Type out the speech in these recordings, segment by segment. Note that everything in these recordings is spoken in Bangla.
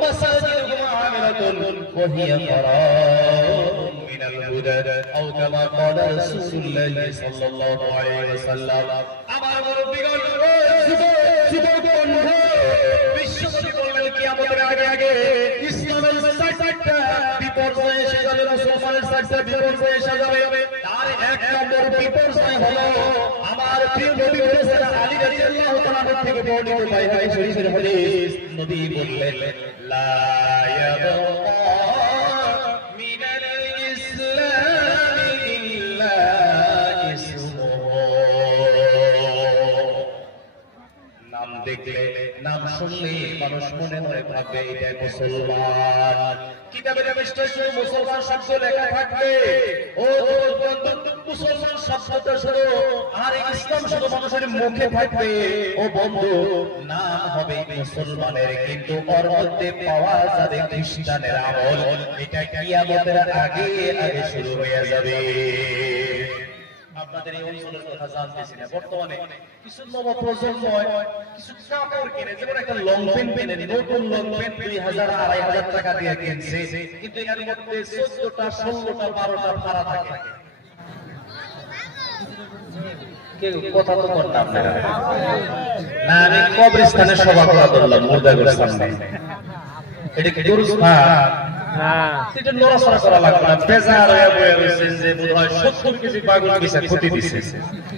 মাসাজিদুহুম আমিরাতুন ওয়া হিয়া ফারাউন মিনাল হুদা আও কামা ক্বালা রাসূলুল্লাহ সাল্লাল্লাহু আলাইহি ওয়াসাল্লাম। আমার মুরব্বিগণ, যুবক বন্ধু, বিশ্বনবী বললেন কিয়ামতের আগে আগে ইসলামের চারটা বিপর্যয় এসে যাবে, মুসলমানের চারটা বিপর্যয় এসে যাবে। তার এক নম্বর বিপর্যয় হলো আমার প্রিয় নবী বলেছেন, আলী রাদিয়াল্লাহু তাআলা থেকে বর্ণিত বাইহাকী শরীফের হাদিস, নবী বললেন লা ইয়াবকা মিনাল ইসলামি ইল্লা ইসমুহু। নাম দেখলে, নাম শুনলে মানুষ মনে মনে ভাববে এটা মুসলমান। কিতাবের পৃষ্ঠায় মুসলমান শব্দ লেখা থাকবে, ও বন্ধু মুসলমান শব্দটা শুনো, আর ইসলাম শুধু মানুষের মুখে থাকবে, ও বন্ধু নাম হবে মুসলমানের, কিন্তু ওর মধ্যে পাওয়া যাবে খ্রিস্টানের আমল। এটা কিয়ামতের আগে আগে শুরু হয়ে যাবে। আপনাদের এই অঞ্চলের কথা জানতেছি না, বর্তমানে কিছু নব প্রজন্ম কিছু কাপড় কিনে, যেমন একটা লং প্যান্ট কিনে, নতুন লং প্যান্ট 2000-2500 টাকা দিয়ে কিনছে, কিন্তু এর মধ্যে 14টা 16টা 12টা ফাড়া থাকে। কেউ কথা তো বলতে আপনারা না, আমি কবরস্থানের সভা করা করলাম মুর্দাগুর সামনে। এটা কি গরুস না? এটা নড়াচড়া করা লাগবে না, বেজার হয়ে বয়ে রয়েছে যে বোধহয় 70 কেজি বাগুন পিছে ক্ষতি দিছে।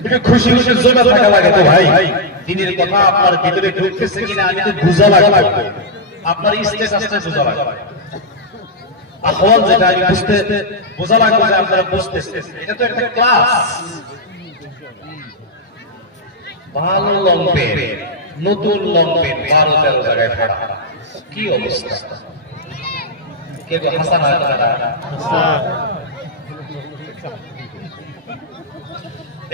এটা খুশি খুশি জমে থাকা লাগে তো ভাই। দিনের কথা আপনার ভিতরে ঢুকতেছে কিনা আমি তো বুঝা লাগবে, আপনার স্টেজ আসতে বুঝা লাগবে, আহ্বান যেটা আমি বোঝা লাগবে যে আপনারা বুঝতেছেন। এটা তো একটা ক্লাস। ভালো লং পেন, নতুন লং পেন 12-13 জায়গায় ফাড়া, কি অবস্থা? কে গো হাসান হয় কথাটা?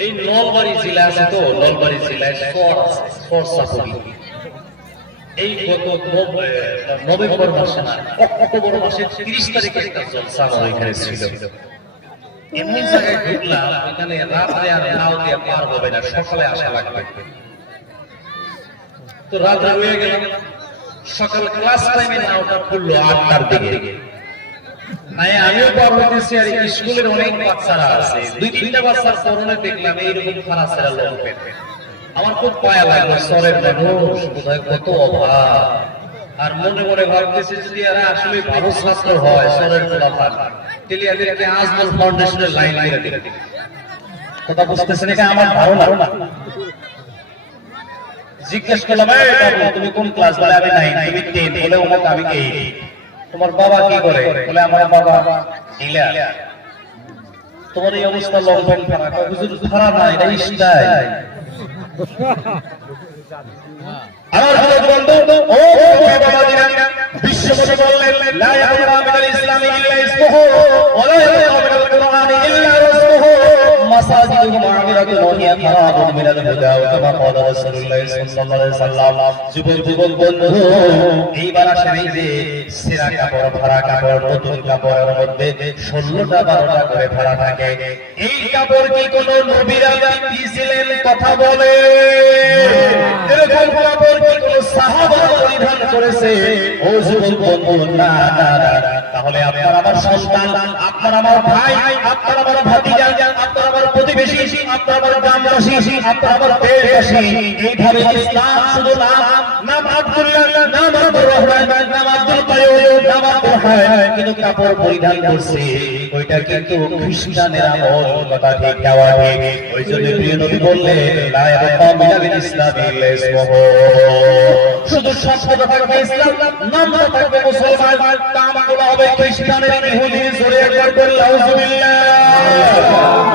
এই নলবাড়ি জেলা আছে তো, নলবাড়ি জেলায় সরসাপুরি, এই গত নভেম্বর মাসে না অক্টোবর মাসের 30 তারিখে একটা জলসা আমার ওইখানে ছিল। এমনি জায়গায় ঢুকলাম, এখানে রাত্রে আর নাও দিয়ে পার হবে না, সকালে আসা লাগবে। তো রাত্রে হয়ে গেল, সকাল ক্লাস টাইমে নাওটা খুললো 8টার দিকে। আমিও পার হইতেছি, আর স্কুলের অনেক বাচ্চারা আছে, 2-3টা বাচ্চার পরনে দেখলাম এইরকম খারাপ ছেড়া লং প্যান্ট। আমার খুব পায়া লাগলো, সরের মানুষ বোধহয় কত অভাব। আর মনে মনে ভাবতেছি যদি এরা আসলে ভালো ছাত্র হয়, সরের ফলাফল তাহলে এদেরকে আজমল ফাউন্ডেশনের লাইন করে দিবে। কথা বুঝতেছেন? এটা আমার ধারণা। জিজ্ঞেস করলাম, তুমি কোন ক্লাস? বলে আমি 9। তুমি 10? বলে অমুক আমি 8। তোমার বাবা কি করে? বলে আমার বাবা ডিলার। তোমার এই অবস্থা লং প্যান্ট পরা, হুজুর খারাপ না, এটা স্টাইল। আমার ভালো বন্ধু, ও বাবা দিনা, বিশ্বনবী বললেন লা ইয়াবকা মিনাল ইসলামি ইল্লা ইসমুহু ওয়া লা ইয়াবকা মিনাল কুরআনি ইল্লা রাসূলুহু মাসাজিদুহুম আমিরাতুন ওয়া হিয়া ফারাউন মিনাল হুদা ওয়া কামা ক্বালা রাসূলুল্লাহ সাল্লাল্লাহু আলাইহি ওয়াসাল্লাম। যুবক বন্ধু, এইবার আসেন এই যে সেরা কাপড়, ভাড়া কাপড়, নতুন কাপড়ের মধ্যে 16টা 12টা করে ভাড়া থাকে। এই কাপড় কি কোন নবীরা দিয়েছিলেন? কথা বলে। এরকম কাপড় কি কোন সাহাবারা পরিধান করেছে? ও যুবক বন্ধু, না না না। তাহলে আপনার আমার সন্তান, আপনার আমার ভাই, আপনার আমার ভাতিজা, আপনার আমার প্রতিবেশী, আপনার আমার গ্রামবাসী, আপনার আমার দেশবাসী, এইভাবে ইসলাম শুধু নাম আব্দুল্লাহ, নাম আব্দুর রহমান, নাম আব্দুল কাইয়ুম, নাম আব্দুল হাই, কিন্তু কাপড় পরিধান করছে ওইটা কিন্তু খ্রিস্টানের আমল। কথা ঠিক দেওয়া ঠিক। ওই জন্য প্রিয় নবী বললেন লা ইয়াবকা মিনাল ইসলামি ইল্লা ইসমুহু। শুধু শব্দটা থাকবে ইসলাম, নামটা থাকবে মুসলমান, কামগুলো হবে খ্রিস্টানের, ইহুদি। জোরে একবার বলুন আউযুবিল্লাহ।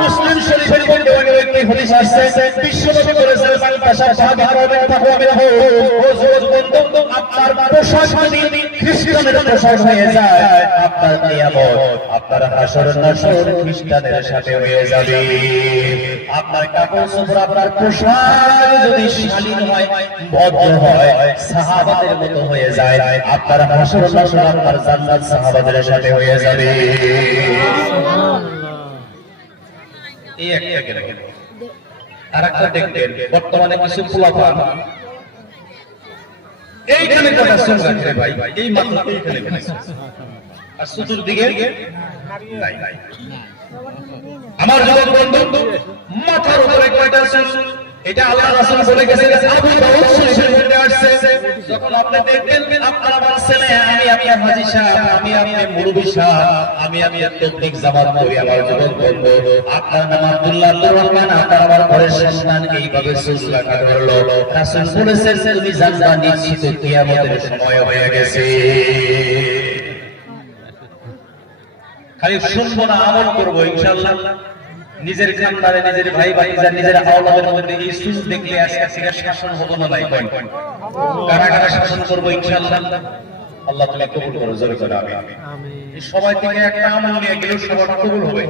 মুসলিম শরীফের মধ্যে একটি হাদিস আসছে, বিশ্বনবী বলেছেন মান তাশাব্বাহা বিকওমিন ফাহুয়া মিনহুম। ও যুবক বন্ধু, আপনার পোশাক যদি খ্রিস্টানের পোশাক হয়ে যায়, আপনার কিয়ামত, আপনার হাসর নাসর খ্রিস্টানের সাথে হয়ে যাবে। আপনার কাপড় চোপড়, আপনার পোশাক যদি শালীন হয়, ভদ্র হয়, সাহাবাদের মতো হয়ে যায়, আপনার হাসর নাসর আপনার জান্নাত সাহাবাদের সাথে হয়ে যাবে। এই একটা গেল। আরেকটা দেখবেন, বর্তমানে কিছু পোলাপান এইখানে কটা চুল রাখে ভাই, এই মাথা এইখানে আর চতুর্দিকে নাই। আমার যুবক বন্ধু, মাথার উপরে কয়টা চুল? এটা আল্লাহ রাসূল বলে গেছেন, আবু দাউদ শরীফের মধ্যে আসছে। যখন আপনি দেখবেন আপনার আমার ছেলে, আমি হাজী সাহেব, আমি মুরব্বি সাহেব, আমি তাবলীগ জামাত করি, আমার যুবক বন্ধু, আপনার নাম আব্দুল্লাহ আব্দুর রহমান, আপনার আমার ঘরের সন্তান এইভাবে চুল রাখা ধরলো। রাসূল বলেছেন, তুমি জানবা নিশ্চিত কিয়ামতের সময় হয়ে গেছে। খালি শুনবো না, আমল করবো ইনশাআল্লাহ। নিজের খানদারে, নিজের ভাই ভাতিজা, নিজের আওলাদের মধ্যে এই সুজ দেখলে আজকে শাসন হবো না নাই, কারা কারা শাসন করবো ইনশাআল্লাহ। আল্লাহ তাআলা কবুল করো, জোরে করে আমিন। এই সবাই থেকে একটা আমল নিয়ে গেলে সবার কবুল হবে।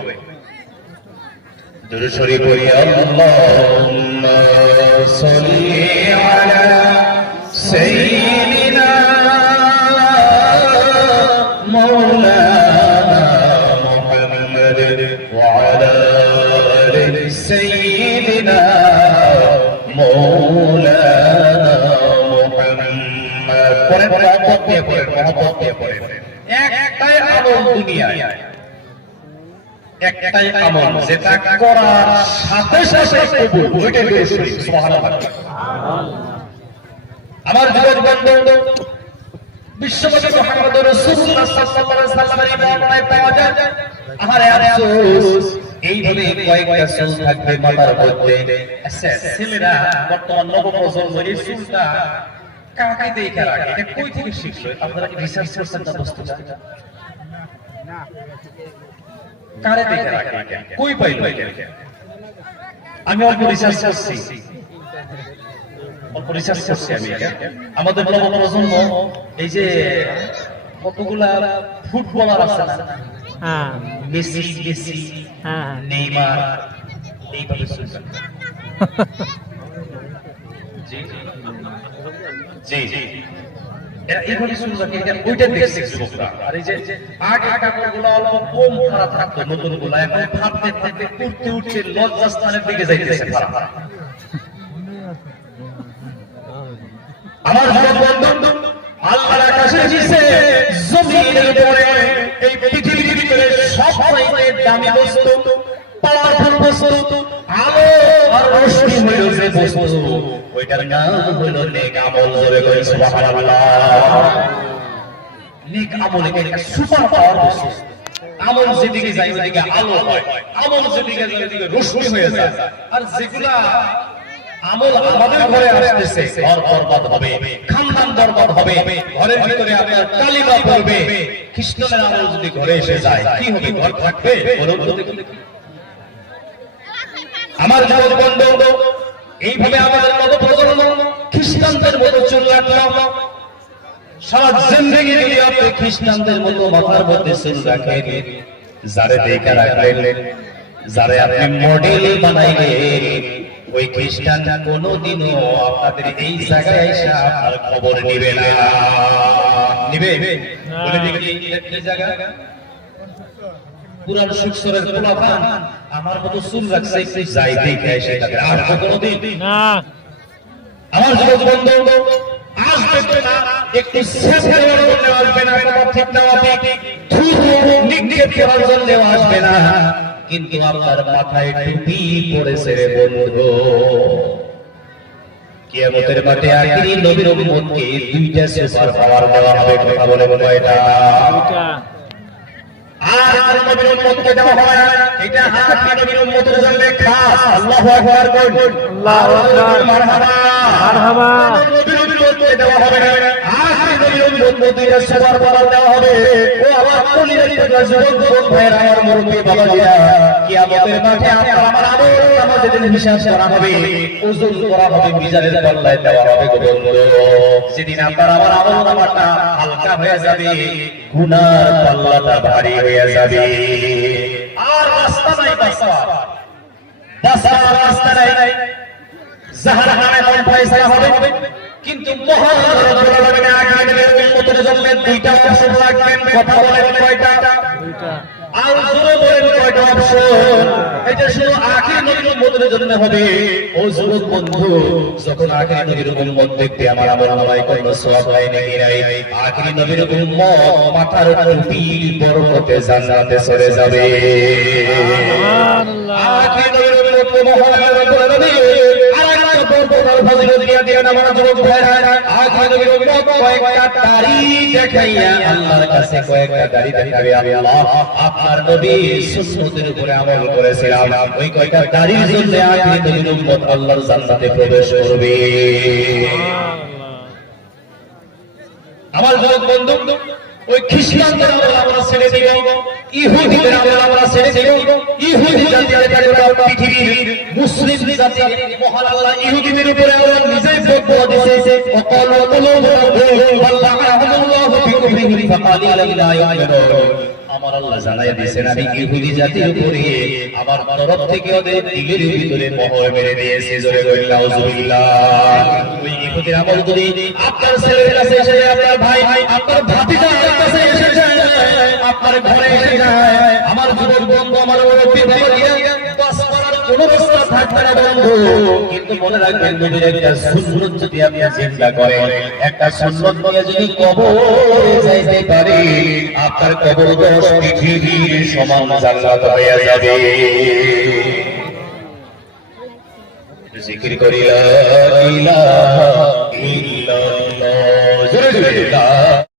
দুরূদ শরীফ পড়ি, আল্লাহুম্মা সাল্লি আলা সাইয়্যিদিনা মাওলানা سيدنا مولانا محمد একটাই আমল দুনিয়ায়, একটাই আমল যেটা করার সাথে সাথে কবুল, ওইটাই দুরূদ শরীফ। সুবহানাল্লাহ। আমার যুবক বন্ধু, বিশ্বনবী মুহাম্মদ রাসূলুল্লাহ সাল্লাল্লাহু আলাইহি ওয়াসাল্লামের বর্ণনায় পাওয়া যায়, আমার আফসোস এইভাবে কয়েকটা চুল থাকবে মাথার মধ্যে। আচ্ছা, ছেলেরা বর্তমান নবপ্রজন্ম এই চুলটা কাকে দেখে রাখে, এটা কই থেকে শিখলো? আপনারা কি রিসার্চ করছেন না বস্তুটা? কারে দেখে রাখে, কই পাইলো? আমি অল্প রিসার্চ করছি, আমি। আমাদের নবপ্রজন্ম এই যে কতগুলা ফুটবলার আছে না, মেসি, নেইমার, এইভাবে চলছে। জি জি, এরা এইভাবে চলছে, ওইটা দেখছে যুবকরা। আর এই যে আগে কাপড়গুলো অল্প কম খারাপ থাকতো, নতুনগুলো এখন ফাটতে ফাটতে উঠতে উঠতে লজ্জাস্থানের দিকে যাইতেছে। আমার বন্ধু, আল্লাহর আকাশের নিচে জমিনের উপরে এই পৃথিবীর ভিতরে সবচেয়ে দামি বস্তু, পাওয়ারফুল বস্তু, আলো আর রোশনি হইল যে বস্তু, ওইটার নাম হলো নেক আমল। জোরে করি সুবহানাল্লাহ। নেক আমল একটা সুপার পাওয়ার বস্তু। আমল যেদিকে যায় ওদিকে আলো হয়, আমল যেদিকে যায় ওদিকে রোশনি হয়ে যায়। আর যেগুলা আমল আমাদের ঘরে আসতেছে, ঘর বরবাদ হবে, খানদান বরবাদ হবে, ঘরের ভিতরে আপনার কালিমা পড়বে। খ্রিস্টানের আমল যদি ঘরে এসে যায় কি হবে? ঘর থাকবে? আমার যুবক বন্ধু, এইভাবে আমাদের নবপ্রজন্ম খ্রিস্টানদের মতো চুল রাখলাম। সারা জিন্দেগি যদি আপনি খ্রিস্টানদের মতো মাথার মধ্যে চুল রাখেন, যারে দেখে রাখলেন, যারে আপনি মডেল বানাইলেন, ওই খ্রিস্টান কোনদিনও আপনাদের এই জায়গায় এসে আপনার খবর নিবে না। নিবে? বলে দেখি কি জায়গা? পুরান সুখসরের পোলাপান আমার মতো চুল রাখছে, যাই দেখে এসে তাদের আর কোনদিন না। আমার যুবক বন্ধু, আসবে না, একটু সেফে জন্য আসবে না, ঠিক না ঠিক নিক্ষেপ করার জন্য আসবে না, কিন্তু আপনার মাথায় টুপি পড়েছে রে বন্ধু। কিয়ামতের মাঠে আখিরি নবীর উম্মতকে দুইটা সুপার পাওয়ার দেওয়া হবে। কথা বলে কয়টা? আর নবীর উম্মতকে দেওয়া হবে না, এটা আখিরি নবীর উম্মতের জন্য খাস। আল্লাহু আকবার বলুন, আল্লাহু আকবার, মারহাবা মারহাবা। নবীর উম্মতকে দেওয়া হবে না, আখিরি নবীর উম্মতকে দুইটা সুপার পাওয়ার দেওয়া হবে। ও আমার কলিজার টুকরা যুবক ভাইরা, আমার মুরব্বি বাবাজিরা, কিয়ামতের মাঠে আপনার আমার আমল আমাদের হিসাব করা হবে, ওজন করা হবে, মিজানের পাল্লায় দেওয়া হবে গো বন্ধু। সেদিন আপনার আমার আমল নামাটা হালকা হয়ে যাবে, গুনার পাল্লাটা ভারী হয়ে যাবে। আর রাস্তা নাই, বাঁচার রাস্তা নাই। জাহান্নামে কোন ফয়সালা হবে? কিন্তু মহান রব্বুল আলামিন আখিরের উম্মতের জন্য দুইটা অপশন রাখবেন। কথা বলেন কয়টা? দুইটা। আর জোরে বলেন কয়টা অপশন। এটা শুধু আখির নবীর উম্মতের জন্য হবে। ও যুবক বন্ধু, যখন আখির নবীর উম্মত দেখতে আমার আমলনামায় কোনো সওয়াব নাই নাকি নাই, আখির নবীর উম্মত মাথার টুপির বরকতে জান্নাতে চলে যাবে। সুবহানাল্লাহ। আখির নবীর উম্মত মহান রব্বুল আলামিন আরেকটা বড় ফজিলত দিয়ে দেন আমার যুবক ভাইরা। আখির নবীর উম্মত কয়েকটা দাড়ি দেখাইয়া আল্লাহর কাছে কয়েকটা দাড়ি দেখাবে, আল্লাহ আপনার নবী সুন্নতের উপরে আমল করেছিলাম, ওই কয়েকটা দাড়ির জন্য আখির নবীর উম্মত আল্লাহর জান্নাতে প্রবেশ করবে। আমার যুবক বন্ধু, ওই খ্রিস্টানদের আমল আমরা ছেড়ে দিব, ইহুদিদের আমল আমরা ছেড়ে দিব। ইহুদি জাতির পৃথিবীর মুসলিম জাতির মহান আল্লাহ ইহুদিদের উপরে আল্লাহ নিজেই বদয়া দিয়েছে। ওয়াকালু কুলুবুহুম ওয়াল্লাহু বিকুফরিহিম ফাকালিলান লা ইউমিনুন। আমার আল্লাহ জানাই দিয়েছেন আমি ইহুদি জাতির উপরে আমার তরফ থেকে ওদের দিলের ভিতরে মোহর মেরে দিয়েছি। জোরে বলুন আউযুবিল্লাহ। ওই ইহুদির আমল যদি আপনার ছেলের কাছে এসে যায়, আপনার ভাই, আপনার ভাতিজার কাছে এসে যায়, আপনার ঘরে এসে যায়, আমার যুবক বন্ধু, আমার মুরব্বি বাবা দিয়া বাস করার কোনো রাস্তা থাকবে না বন্ধু। কিন্তু মনে রাখবেন, নবীর একটা সুন্নাত যদি আপনি জিন্দা করেন, একটা সুন্নাত নিয়ে যদি কবরে যাইতে পারে, আপনার কবর 10 পৃথিবীর সমান জান্নাত হয়ে যাবে। জিকির করি লা ইলাহা ইল্লাল্লাহ, জোরে জোরে লা